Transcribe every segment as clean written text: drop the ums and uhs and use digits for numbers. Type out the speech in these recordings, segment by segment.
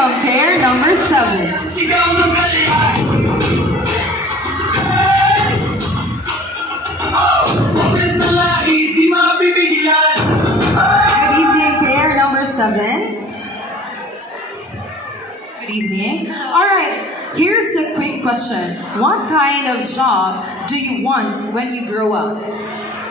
welcome pair number 7. Good evening, pair number 7. Good evening. Alright, here's a quick question. What kind of job do you want when you grow up?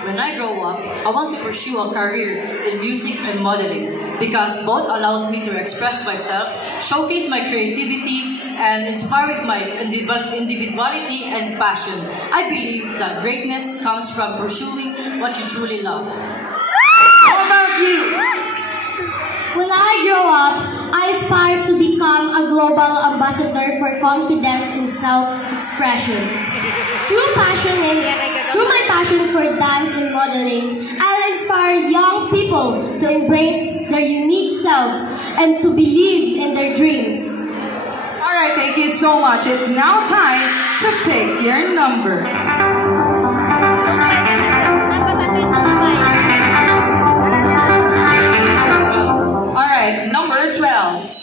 When I grow up, I want to pursue a career in music and modeling because both allows me to express myself, showcase my creativity, and inspire my individuality and passion. I believe that greatness comes from pursuing what you truly love. How about you? When I grow up, I aspire to become a global ambassador for confidence and self-expression. Through my passion for dance and modeling, I'll inspire young people to embrace their unique selves and to believe in their dreams. Alright, thank you so much. It's now time to pick your number. Alright, number 12.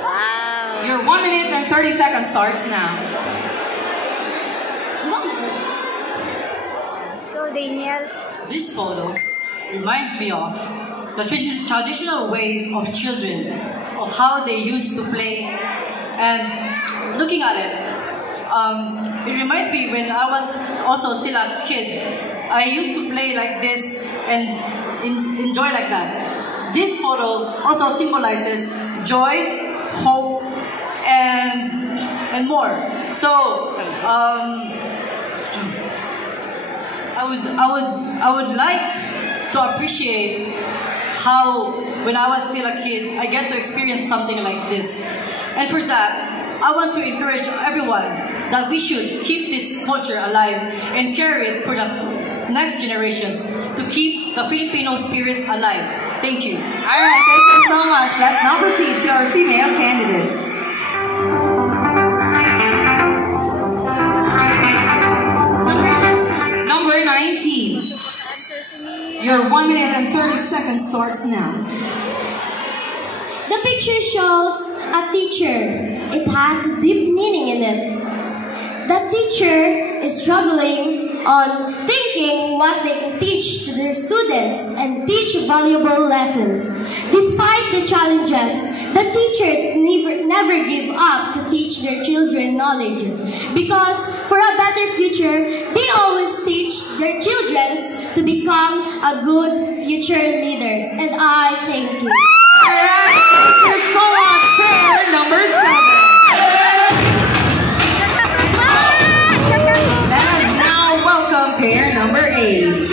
Wow. Your 1 minute and 30 seconds starts now. Go, Daniel. This photo reminds me of the traditional way of children, of how they used to play. And looking at it, it reminds me when I was also still a kid. I used to play like this and enjoy like that. This photo also symbolizes joy, hope, and more. So I would like to appreciate how when I was still a kid I get to experience something like this. And for that, I want to encourage everyone that we should keep this culture alive and carry it for the next generations to keep the Filipino spirit alive. Thank you. Alright, thank you so much. Let's now proceed to our female candidate. Number 19. Your 1 minute and 30 seconds starts now. The picture shows a teacher. It has deep meaning in it. The teacher is struggling on thinking what they can teach to their students and teach valuable lessons. Despite the challenges, the teachers never give up to teach their children knowledge. Because for a better future, they always teach their children to become a good future leaders. And I thank you. Alright, thank you so much, pair number 7. Let us now welcome pair number 8.